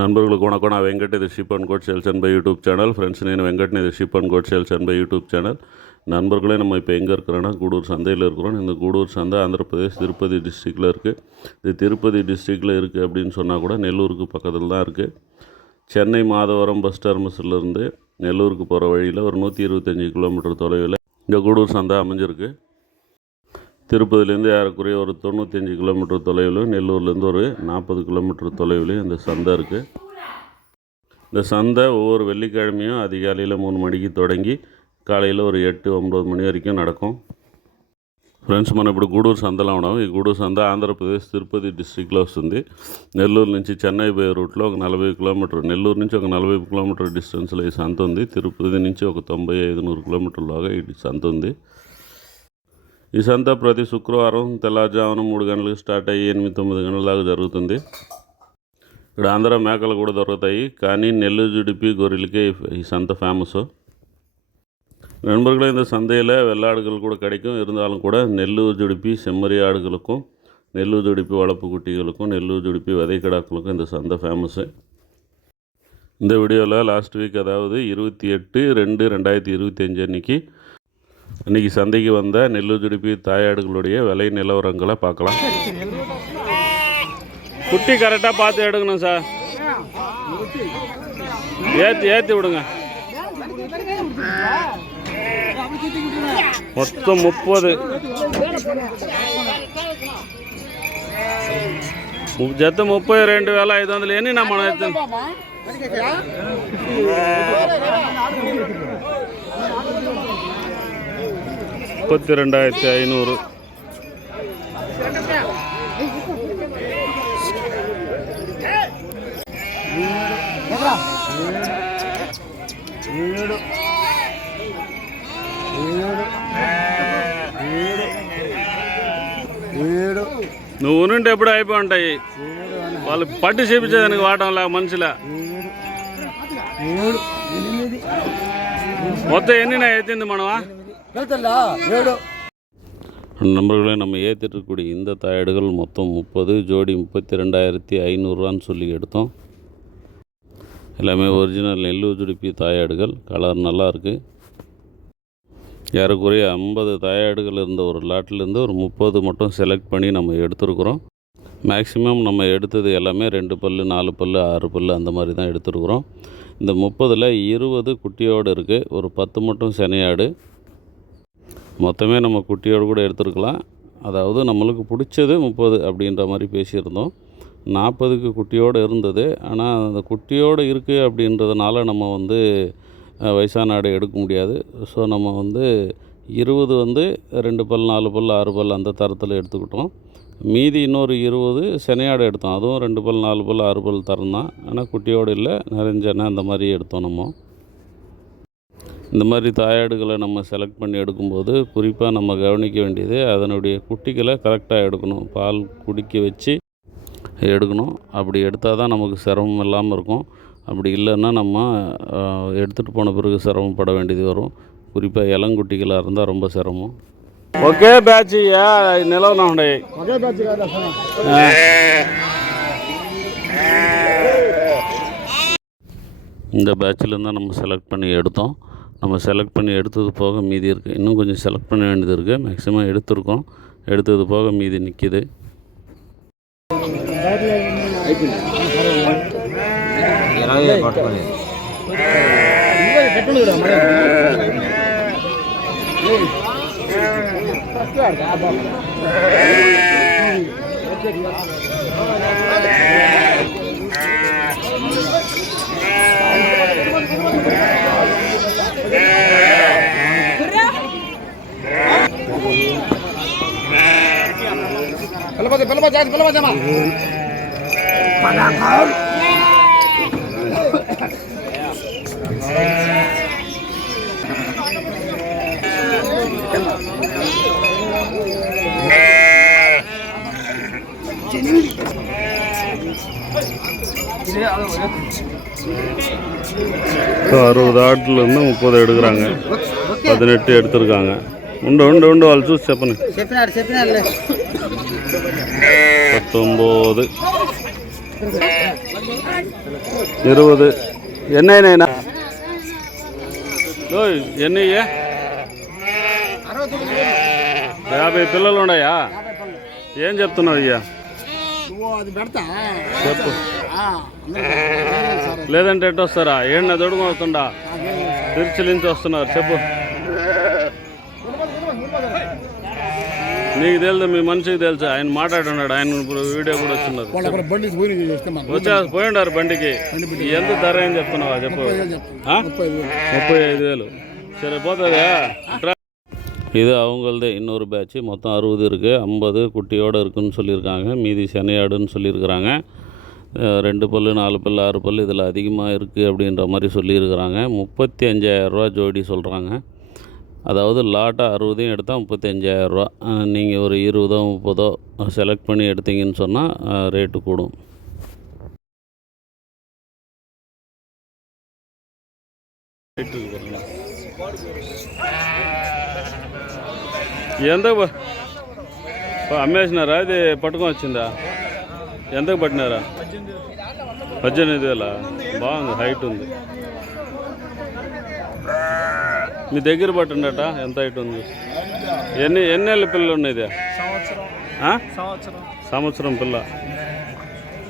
నన్బర్గులకు కొనకొన వెంకట్ ఇది ship and coat sales and by YouTube channel friends నేను வெங்கட் இது ship and coat sales and by YouTube channel. நண்பர்களே நம்ம இப்போ எங்கே இருக்கிறோன்னா கூடூர் சந்தையில் இருக்கிறோம். இந்த கூடூர் சந்தை ஆந்திர திருப்பதி டிஸ்ட்ரிக்டில் இருக்குது இது திருப்பதி டிஸ்ட்ரிக்டில் இருக்குது அப்படின்னு சொன்னால் கூட நெல்லூருக்கு பக்கத்தில் தான் இருக்குது சென்னை மாதவரம் பஸ் டெர்மிஸ்லேருந்து நெல்லூருக்கு போகிற வழியில் ஒரு நூற்றி இருபத்தஞ்சி கிலோமீட்டர் தொலைவில் இந்த கூடூர் சந்தை அமைஞ்சிருக்கு. திருப்பதிலேருந்து ஏறக்குறைய ஒரு தொண்ணூத்தஞ்சு கிலோமீட்டர் தொலைவிலும் நெல்லூர்லேருந்து ஒரு நாற்பது கிலோமீட்டர் தொலைவிலையும் இந்த சந்தை இருக்குது இந்த சந்தை ஒவ்வொரு வெள்ளிக்கிழமையும் அதிகாலையில் மூணு மணிக்கு தொடங்கி కాలేజీలో ஒரு ఎట్టు ఒంబది మణి వరకు నడకం ఫ్రెండ్స్ మనం ఇప్పుడు గూడూరు సంతలో ఉన్నాం ఈ గూడూరు సంత ఆంధ్రప్రదేశ్ తిరుపతి డిస్టిక్లో వస్తుంది నెల్లూరు నుంచి చెన్నై పోయే రూట్లో ఒక నలభై కిలోమీటర్ నెల్లూరు నుంచి ఒక నలభై కిలోమీటర్ డిస్టెన్స్లో ఈ సంత ఉంది తిరుపతి నుంచి ఒక తొంభై ఐదు నూరు కిలోమీటర్లోగా ఈ సంత ఉంది ఈ సంత ప్రతి శుక్రవారం తెల్లవారుజామున మూడు గంటలకు స్టార్ట్ అయ్యి ఎనిమిది తొమ్మిది గంటల దాకా జరుగుతుంది ఇక్కడ ఆంధ్ర మేకలు కూడా దొరుకుతాయి కానీ నెల్లూరు జుడిపి గొర్రెలకే ఈ- ఈ సంత ఫేమస్ நண்பர்களே இந்த சந்தையில் வெள்ளாடுகள் கூட கிடைக்கும் இருந்தாலும் கூட நெல்லூர் ஜுடிப்பி செம்மறி ஆடுகளுக்கும் நெல்லூர் ஜுடிப்பி வளர்ப்பு குட்டிகளுக்கும் நெல்லூர் ஜுடிப்பி விதைக்கிடாக்களுக்கும் இந்த சந்தை ஃபேமஸ்ஸு இந்த வீடியோவில் லாஸ்ட் வீக் அதாவது இருபத்தி எட்டு ரெண்டு ரெண்டாயிரத்தி இருபத்தி அஞ்சு அன்னைக்கு அன்றைக்கி சந்தைக்கு வந்த நெல்லூர் ஜுடிப்பி தாயாடுகளுடைய விலை நிலவரங்களை பார்க்கலாம் குட்டி கரெக்டாக பார்த்து எடுக்கணும் சார் ஏற்றி ஏற்றி விடுங்க మొత్తం ముప్పది జత ముప్పై రెండు వేల ఐదు వందలు ఎన్ని నా మనం ఎత్తు முப்பத்தி ரெண்டாயிரத்தி ஐநூறு ఏడు నువ్వు నుండి ఎప్పుడు అయిపోయి ఉంటాయి వాళ్ళు పట్టు చేపించేదానికి వాటంలా మనుషుల ఏడు ఎనిమిది మొత్తం ఎన్ని నా ఎత్తింది మనమా వెళ్తుందా ఏడు நண்பர்களே நம்ம ஏற்றிட்டு இருக்கக்கூடிய இந்த தாயடுகள் மொத்தம் முப்பது ஜோடி முப்பத்தி ரெண்டாயிரத்தி ஐநூறுரூவான்னு சொல்லி எடுத்தோம். எல்லாமே ஒரிஜினல் நெல்லூர் ஜுடிப்பி தாயாடுகள் கலர் நல்லாயிருக்கு ஏறக்குறைய ஐம்பது தாயாடுகள் இருந்த ஒரு லாட்டிலேருந்து ஒரு முப்பது மட்டும் செலக்ட் பண்ணி நம்ம எடுத்துருக்குறோம். மேக்ஸிமம் நம்ம எடுத்தது எல்லாமே ரெண்டு பல் நாலு பல் ஆறு பல் அந்த மாதிரி தான் எடுத்துருக்குறோம். இந்த முப்பதில் இருபது குட்டியோடு இருக்குது ஒரு பத்து மட்டும் செனையாடு. மொத்தமே நம்ம குட்டியோடு கூட எடுத்துருக்கலாம். அதாவது நம்மளுக்கு பிடிச்சது முப்பது அப்படின்ற மாதிரி பேசியிருந்தோம். நாற்பதுக்கு குட்டியோடு இருந்தது. ஆனால் அந்த குட்டியோடு இருக்குது அப்படின்றதுனால நம்ம வந்து வயசான ஆடு எடுக்க முடியாது. ஸோ நம்ம வந்து இருபது வந்து ரெண்டு பல் நாலு பல் ஆறு பல் அந்த தரத்தில் எடுத்துக்கிட்டோம். மீதி இன்னொரு இருபது செனையாடு எடுத்தோம். அதுவும் ரெண்டு பல் நாலு பல் ஆறு பல் தரம் தான். ஆனால் குட்டியோடு இல்லை. நிறைஞ்சனை அந்த மாதிரி எடுத்தோம் நம்ம. இந்த மாதிரி தாயாடுகளை நம்ம செலக்ட் பண்ணி எடுக்கும்போது குறிப்பாக நம்ம கவனிக்க வேண்டியது அதனுடைய குட்டிகளை கரெக்டாக எடுக்கணும். பால் குடிக்க வச்சு எடுக்கணும். அப்படி எடுத்தால் தான் நமக்கு சிரமம் இல்லாமல் இருக்கும். அப்படி இல்லைன்னா நம்ம எடுத்துகிட்டு போன பிறகு சிரமப்பட வேண்டியது வரும். குறிப்பாக இளங்குட்டிகளாக இருந்தால் ரொம்ப சிரமம். ஓகே பேட்ச் ஐயா நிலவனம் உடைய இந்த பேட்சில் தான் நம்ம செலக்ட் பண்ணி எடுத்தோம். நம்ம செலக்ட் பண்ணி எடுத்தது போக மீதி இருக்குது இன்னும் கொஞ்சம் செலக்ட் பண்ண வேண்டியது இருக்குது மேக்ஸிமம் எடுத்திருக்கோம். எடுத்தது போக மீதி நிற்கிது Yeah. அறுபது ஆட்டிலேருந்து முப்பது எடுக்கிறாங்க. பதினெட்டு எடுத்திருக்காங்க. உண்டு உண்டு உண்டு వాళ్ళు చూసి చెప్పండి చెప్పినారు చెప్పినారు பத்தொம்போது ఇరవై ఎన్నైనా ఎన్నయ్యా యాభై పిల్లలు ఉన్నాయా ఏం చెప్తున్నావు అయ్యా నువ్వు అది పెడతా చెప్పు ఆ, అందరూ సరే. లేదంటే ఎటు వస్తారా ఏడు దొడుగు వస్తుండా నాకేం లేదు. తిరుచి నుంచి వస్తున్నారు చెప్పు నీకు తెలుసు మీ మనిషికి తెలుసు ఆయన మాట్లాడున్నాడు ఆయన ఇప్పుడు వీడియో కూడా వచ్చిన్నది వాళ్ళు అక్కడ బండి పోయి చేస్తే మాకు వచ్చా పోయిండారు బండికి ఎంత ధర ఏం చెప్తున్నావా చెప్పు ముప్పై వేలు చెప్తాను. ఆ? ముప్పై వేలు முப்பை ஐந்து வேலு சரி போதாதா இது அவங்களது இன்னொரு பேட்ச் மொத்தம் அறுபது இருக்குது ஐம்பது குட்டியோடு இருக்குன்னு சொல்லியிருக்காங்க மீதி செனையாடுன்னு சொல்லியிருக்கிறாங்க அஹ் ரெண்டு பல்லு நாலு பல்லு ஆறு பல்லு இதில் அதிகமாக இருக்குது அப்படின்ற மாதிரி சொல்லியிருக்கிறாங்க முப்பத்தி அஞ்சாயிரரூவா ஜோடி சொல்கிறாங்க அதாவது லாட்டாக அறுபதையும் எடுத்தால் முப்பத்தி அஞ்சாயிரரூவா நீங்கள் ஒரு இருபதோ முப்பதோ செலக்ட் பண்ணி எடுத்தீங்கன்னு சொன்னால் ரேட்டு கூடும் ఎంత అమ్మేసినారా ఇది పట్టుకొని వచ్చిందా ఎంతకు పట్టినారా పద్దెనిమిది వేల బాగుంది హైట్ ఉంది మీ దగ్గర పట్టిండట ఎంత హైట్ ఉంది ఎన్ని ఎన్నేళ్ళ పిల్లలు ఉన్నాయి ఇది? ఆ? సంవత్సరం పిల్ల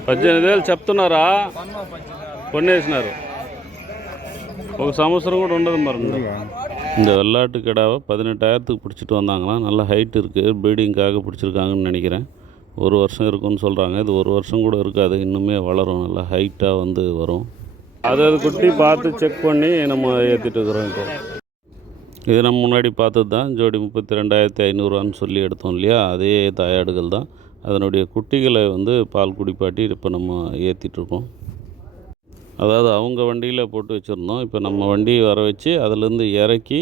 పద్దెనిమిది వేలు చెప్తున్నారా కొన్నేసినారు ఒక సంవత్సరం கூட ఉండదు మరి இந்த வெள்ளாட்டு கிடாவை பதினெட்டாயிரத்துக்கு பிடிச்சிட்டு வந்தாங்களாம் நல்ல ஹைட் இருக்குது ப்ரீடிங்காக பிடிச்சிருக்காங்கன்னு நினைக்கிறேன் ஒரு வருஷம் இருக்குன்னு சொல்கிறாங்க இது ஒரு வருஷம் கூட இருக்காது இன்னுமே வளரும் நல்லா ஹைட்டாக வந்து வரும் அது அது குட்டி பார்த்து செக் பண்ணி நம்ம ஏற்றிட்டு இருக்கிறோம் இப்போ இது நம்ம முன்னாடி பார்த்தது தான். ஜோடி முப்பத்தி ரெண்டாயிரத்தி ஐநூறுரூவான்னு சொல்லி எடுத்தோம் இல்லையா? அதே தாயாடுகள் தான். அதனுடைய குட்டிகளை வந்து பால் குடிப்பாட்டி இப்போ நம்ம ஏற்றிட்டுருக்கோம் அதாவது அவங்க வண்டியில் போட்டு வச்சுருந்தோம். இப்போ நம்ம வண்டியை வர வச்சு அதிலேருந்து இறக்கி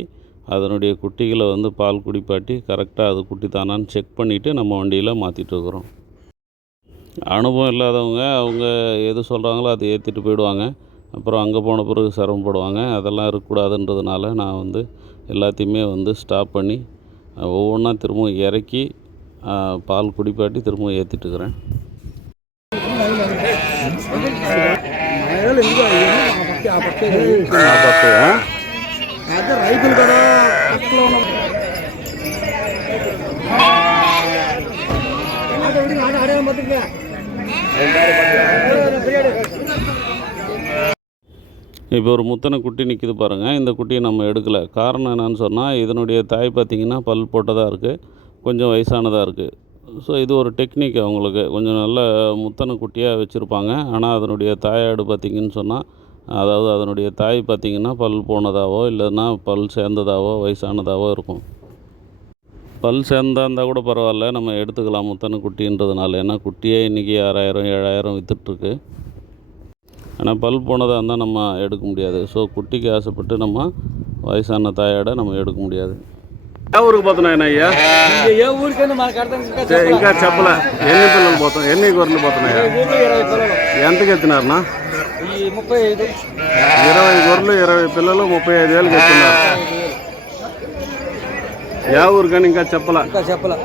அதனுடைய குட்டிகளை வந்து பால் குடிப்பாட்டி கரெக்டாக அது குட்டி தானான்னு செக் பண்ணிவிட்டு நம்ம வண்டியில் மாற்றிட்டுருக்குறோம் அனுபவம் இல்லாதவங்க அவங்க எது சொல்கிறாங்களோ அதை ஏற்றிட்டு போயிடுவாங்க. அப்புறம் அங்கே போன பிறகு சிரமப்படுவாங்க. அதெல்லாம் இருக்கக்கூடாதுன்றதுனால நான் வந்து எல்லாத்தையுமே வந்து ஸ்டாப் பண்ணி ஒவ்வொன்றா திரும்பவும் இறக்கி அஹ், பால் குடிப்பாட்டி திரும்பவும் ஏற்றிட்டு இருக்கிறேன் మహిళలు ఎందుకు అయ్యాయి? ఆ పక్క இப்போ ஒரு முத்தனை குட்டி நிற்கிது பாருங்கள் இந்த குட்டியை நம்ம எடுக்கலை. காரணம் என்னன்னு சொன்னால் இதனுடைய தாய் பார்த்திங்கன்னா பல் போட்டதாக இருக்குது கொஞ்சம் வயசானதாக இருக்குது ஸோ இது ஒரு டெக்னிக் அவங்களுக்கு. கொஞ்சம் நல்ல முத்தனை குட்டியாக வச்சுருப்பாங்க. ஆனால் அதனுடைய தாயாடு பார்த்திங்கன்னு சொன்னால் அதாவது அதனுடைய தாய் பார்த்திங்கன்னா பல் போனதாவோ இல்லைன்னா பல் சேர்ந்ததாவோ வயசானதாவோ இருக்கும். பல் சேர்ந்தா இருந்தால் கூட பரவாயில்ல. நம்ம எடுத்துக்கலாம் முத்தனை குட்டின்றதுனால. ஏன்னா குட்டியே இன்றைக்கி ஆறாயிரம் ஏழாயிரம் விற்றுட்ருக்கு ஆனால் பல் போனதாக இருந்தால் நம்ம எடுக்க முடியாது ஸோ குட்டிக்கு ஆசைப்பட்டு நம்ம வயசான தாயாட நம்ம எடுக்க முடியாது ఏ ఊరికి పోతున్నాయి అయ్యా ఏ ఊరికైనా మనకు అర్థం ఇంకా ఇంకా చెప్పలే ఎన్ని పిల్లలు పోతున్నాయి ఎన్ని గొర్రెలు పోతున్నాయి ఊర్లో ఇరవై పిల్లలు ఎంతకి ఎత్తినారనా ఈ ముప్పై ఐదు ఇరవై గొర్రెలు ఇరవై పిల్లలు ముప్పై ఐదు వేలకు ఎత్తున్నారు ఏ ఊరికని ఇంకా చెప్పలే ఇంకా చెప్పలే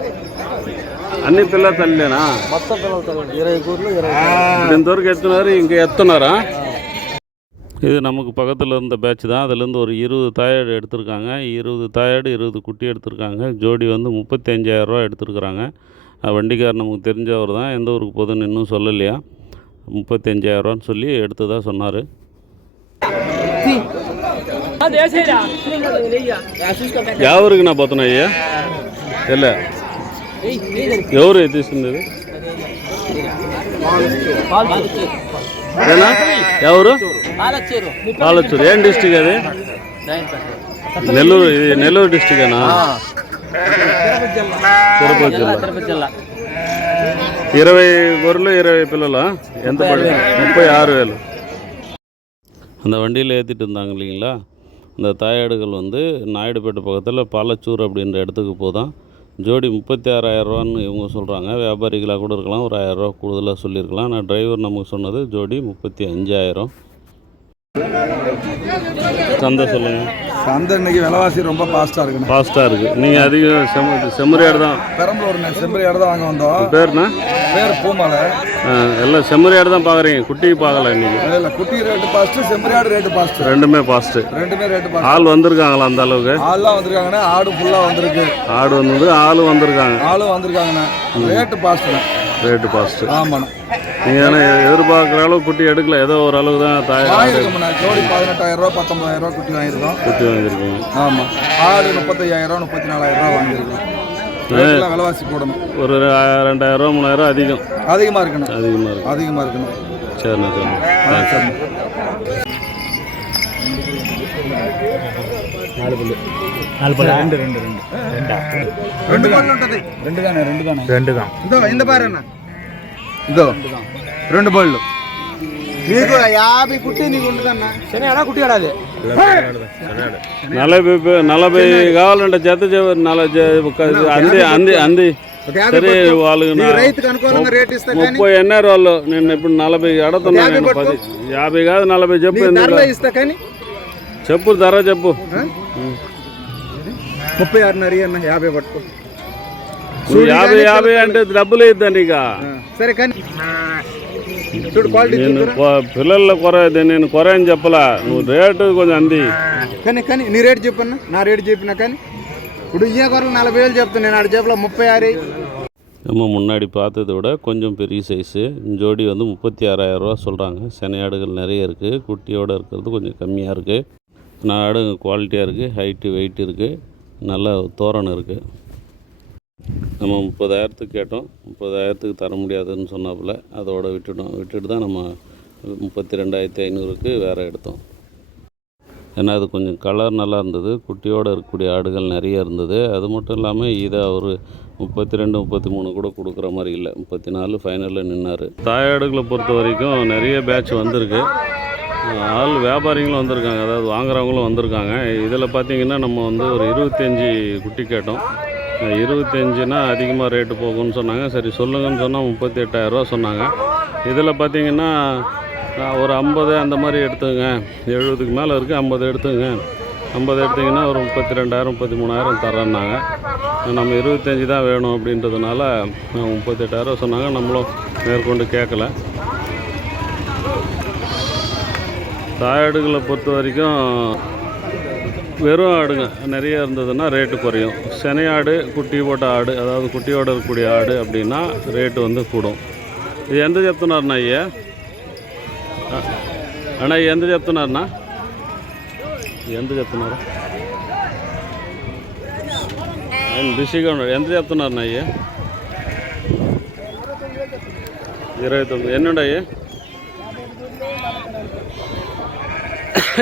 అన్ని పిల్లల తల్లినా మొత్తం పిల్లల తల్లి ఇరవై కూరలు ఇరవై ఇంతవరకు ఎత్తున్నారు ఇంక ఎత్తున్నారా இது நமக்கு பக்கத்தில் இருந்த பேட்ச் தான். அதுலேருந்து ஒரு இருபது தாயாடு எடுத்திருக்காங்க. இருபது தாயாடு இருபது குட்டி எடுத்திருக்காங்க. ஜோடி வந்து முப்பத்தஞ்சாயிரரூவா எடுத்துருக்குறாங்க. வண்டிக்கார் நமக்கு தெரிஞ்சவர் தான். எந்த ஊருக்கு போதுன்னு இன்னும் சொல்லலையா? முப்பத்தஞ்சாயிரரூவான்னு சொல்லி எடுத்து தான் சொன்னார் யாவருக்குண்ணா பார்த்தோன்னா ஐயா? இல்லை. ఎవరు తీసుకుంది ఏనా ఎవరు పాలచ్చేరు పాలచ్చూరు ఏం డిస్టిక్ అది నెల్లూరు ఇది నెల్లూరు డిస్టికేనా తిరుపతి జిల్లా తిరుపతి జిల్లా ఇరవై గొర్రెలు ఇరవై పిల్లల ఎంత పడి முப்பை ஆறு வேலு அந்த வண்டியில் ஏற்றிட்டு இருந்தாங்க இல்லைங்களா அந்த தாயாடுகள் வந்து நாயுடுபேட்டை பக்கத்தில் பாலச்சூர் அப்படின்ற இடத்துக்கு போதான் ஜோடி முப்பத்தி ஆறாயிரரூவான்னு இவங்க சொல்கிறாங்க வியாபாரிகளாக கூட இருக்கலாம் ஒரு ஆயிரரூவா கூடுதலாக சொல்லியிருக்கலாம். ஆனால் டிரைவர் நமக்கு சொன்னது ஜோடி முப்பத்தி அஞ்சாயிரம். சந்தை சொல்லுங்கள் சந்தை இன்னைக்கு விலைவாசி ரொம்ப ஃபாஸ்ட்டாக இருக்குண்ணே. ஃபாஸ்ட்டாக இருக்குது நீங்கள் அதிகம் செம்ம செம்மறியாடு தான். பெரம்பலூர்ண்ணே செம்பரியாடு தான் வாங்க வந்தோம். பேர்ண்ணா பேர் பூமலை. ஆ, எல்லாம் செம்மறியாடு தான் பார்க்குறீங்க குட்டி பார்க்கல இன்னைக்கு. இல்லை குட்டி ரேட்டு ஃபாஸ்ட்டு செம்பரியாடு ரேட்டு ஃபாஸ்ட்டு ரெண்டுமே ஃபாஸ்ட்டு ரெண்டுமே ரேட்டு ஃபாஸ்ட் ஆள் வந்திருக்காங்களா அந்த அளவுக்கு? ஆள்லாம் வந்திருக்காங்கண்ணே ஆடு ஃபுல்லாக வந்திருக்கு. ஆடு வந்தது ஆள் வந்திருக்காங்க. ஆளும் வந்திருக்காங்கண்ணே. ரேட்டு ஃபாஸ்ட்டுண்ணே ரேட்டு ஃபாஸ்ட்டு ஆமாண்ணே. ஏன்னா எதிர்பார்க்குற அளவு குட்டி எடுக்கல. ஏதோ ஒரு அளவு தான் தாய் ஜோடி பதினெட்டாயிரம் ரூபா பத்தொம்பதாயிரம் ரூபா குட்டி வாங்கியிருக்கோம். குட்டி வாங்கியிருக்கீங்க. ஆமாம் ஆடு முப்பத்தையாயிரம் ரூபா முப்பத்தி நாலாயிரம் ரூபா வாங்கியிருக்கோம் விலைவாசி போடணும். ஒரு ரெண்டாயிரம் ரூபா மூணாயிரம் அதிகம். அதிகமாக இருக்கணும். அதிகமாக இருக்கும் அதிகமாக இருக்கணும். சரிண்ணா சரிண்ணா. ரெண்டு ரெண்டு ரெண்டு. ரெண்டு? ரெண்டு ரெண்டு தான்? ரெண்டு தான்? ரெண்டு ఇదో రెండు బళ్ళు. నీకు యాభై కుట్టి నీకు ఉండదన్నా శని ఆడా కుట్టి ఆడాది నలభై నలభై కావాలంటే జత అంది అంది అంది. సరే వాళ్ళు ముప్పై అన్నారు వాళ్ళు నేను ఇప్పుడు నలభై అడుగుతున్నాను పది యాభై కాదు నలభై చెప్పు చెప్పు ధర చెప్పు. ముప్పై ఆరున్నర యాభై పట్టుకో. యాభై యాభై అంటే డబ్బులు ఇద్దండి ఇక సరే కానీ చూడు క్వాలిటీ నేను కొ- పిల్లల కొర నేను కొర అని చెప్పలా నువ్వు రేటు కొంచెం అంది కానీ కానీ నీ రేట్ చెప్పన్న నా రేట్ చెప్పినా కానీ ఇప్పుడు ఇయ్య కొరకు నలభై వేలు చెప్తాను నేను ఆడ చెప్పలా ముప్పై ఆరు நம்ம முன்னாடி பார்த்ததை விட கொஞ்சம் பெரிய சைஸு ஜோடி வந்து முப்பத்தி ஆறாயிரரூவா சொல்கிறாங்க செனையாடுகள் நிறைய இருக்குது குட்டியோடு இருக்கிறது கொஞ்சம் கம்மியாக இருக்குது நான் ஆடுங்க குவாலிட்டியாக இருக்குது ஹைட்டு வெயிட் இருக்குது நல்ல தோரணம் இருக்குது நம்ம முப்பதாயிரத்துக்கு கேட்டோம். முப்பதாயிரத்துக்கு தர முடியாதுன்னு சொன்னாப்புல அதோட விட்டுட்டோம். விட்டுட்டு தான் நம்ம முப்பத்தி ரெண்டாயிரத்தி ஐநூறுக்கு வேறு எடுத்தோம். ஏன்னா அது கொஞ்சம் கலர் நல்லா இருந்தது. குட்டியோடு இருக்கக்கூடிய ஆடுகள் நிறைய இருந்தது. அது மட்டும் இல்லாமல் இதை அவர் முப்பத்தி ரெண்டு முப்பத்தி மூணு கூட கொடுக்குற மாதிரி இல்லை. முப்பத்தி நாலு ஃபைனலில் நின்னார். தாயாடுகளை பொறுத்த வரைக்கும் நிறைய பேட்ச் வந்திருக்கு. ஆள் வியாபாரிகளும் வந்திருக்காங்க. அதாவது வாங்குறவங்களும் வந்திருக்காங்க. இதில் பார்த்திங்கன்னா நம்ம வந்து ஒரு இருபத்தஞ்சி குட்டி கேட்டோம். இருபத்தஞ்சுனா அதிகமாக ரேட்டு போகும்னு சொன்னாங்க. சரி சொல்லுங்கன்னு சொன்னால் முப்பத்தி எட்டாயிரரூவா சொன்னாங்க. இதில் பார்த்தீங்கன்னா ஒரு ஐம்பது அந்த மாதிரி எடுத்துங்க எழுபதுக்கு மேலே இருக்குது ஐம்பது எடுத்துங்க ஐம்பது எடுத்திங்கன்னா ஒரு முப்பத்தி ரெண்டாயிரம் முப்பத்தி மூணாயிரம் தரேன்னாங்க நம்ம இருபத்தஞ்சி தான் வேணும் அப்படின்றதுனால முப்பத்தெட்டாயிரம் சொன்னாங்க. நம்மளும் மேற்கொண்டு கேட்கல. தாயாடுகளை பொறுத்த வரைக்கும் வெறும் ஆடுங்க நிறைய இருந்ததுன்னா ரேட்டு குறையும் செனையாடு குட்டி போட்ட ஆடு அதாவது குட்டியோட இருக்கக்கூடிய ஆடு அப்படின்னா ரேட்டு வந்து கூடும் ఇది ఎంత చెప్తున్నారన్నా అయ్యా అన్న ఎంత చెప్తున్నారన్నా ఎంత చెప్తున్నారు ఆయన బిజీగా ఉన్నాడు ఎంత చెప్తున్నారన్నా అయ్యా ఇరవై తొమ్మిది ఎన్ని ఉన్నాయి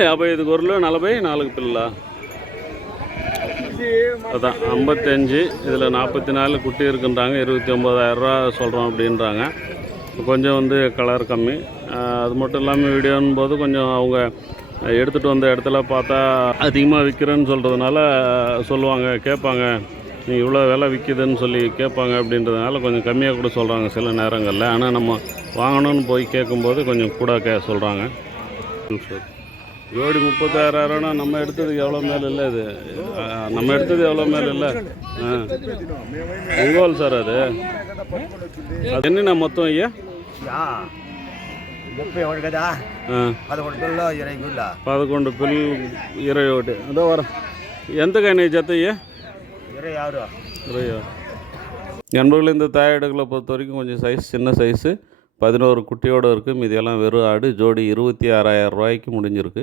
యాభై ఐదు గొర్రెలు నలభై నాలుగు పిల్లల அதான் ஐம்பத்தஞ்சு இதில் நாற்பத்தி நாலு குட்டி இருக்குன்றாங்க இருபத்தி ஒம்பதாயிரரூவா சொல்கிறோம் அப்படின்றாங்க கொஞ்சம் வந்து கலர் கம்மி ஆஹ் அது மட்டும் இல்லாமல் வீடியோன்னு போது கொஞ்சம் அவங்க எடுத்துகிட்டு வந்த இடத்துல பார்த்தா அதிகமாக விற்கிறேன்னு சொல்கிறதுனால சொல்லுவாங்க கேட்பாங்க நீ இவ்வளோ விலை விற்கிதுன்னு சொல்லி கேட்பாங்க அப்படின்றதுனால கொஞ்சம் கம்மியாக கூட சொல்கிறாங்க சில நேரங்களில் ஆனால் நம்ம வாங்கணும்னு போய் கேட்கும்போது கொஞ்சம் கூட கே சொல்கிறாங்க ஜோடி முப்பத்தாயிரம்னா நம்ம எடுத்ததுக்கு எவ்வளோ மேலே இல்லை இது ஆ, நம்ம எடுத்தது எவ்வளோ மேலே இல்லை ஆ ఒంగోలు సార్ అది అది ఎన్ని నా మొత్తం అయ్యా ముప్పై ఒకటి కదా ఆ, పదకొండు పిల్లలు ఇరవై గుళ్ళ పదకొండు పిల్లలు ఇరవై ఒకటి అదో వర ఎంతకైనా జత అయ్యా ఇరవై ఆరు ఇరవై நண்பர்கள் இந்த தாயாடுகளை பொறுத்த வரைக்கும் கொஞ்சம் சைஸ் சின்ன சைஸு பதினோரு குட்டியோடு இருக்குது மீதியெல்லாம் வெறும் ஆடு ஜோடி இருபத்தி ஆறாயிரம் ரூபாய்க்கு முடிஞ்சிருக்கு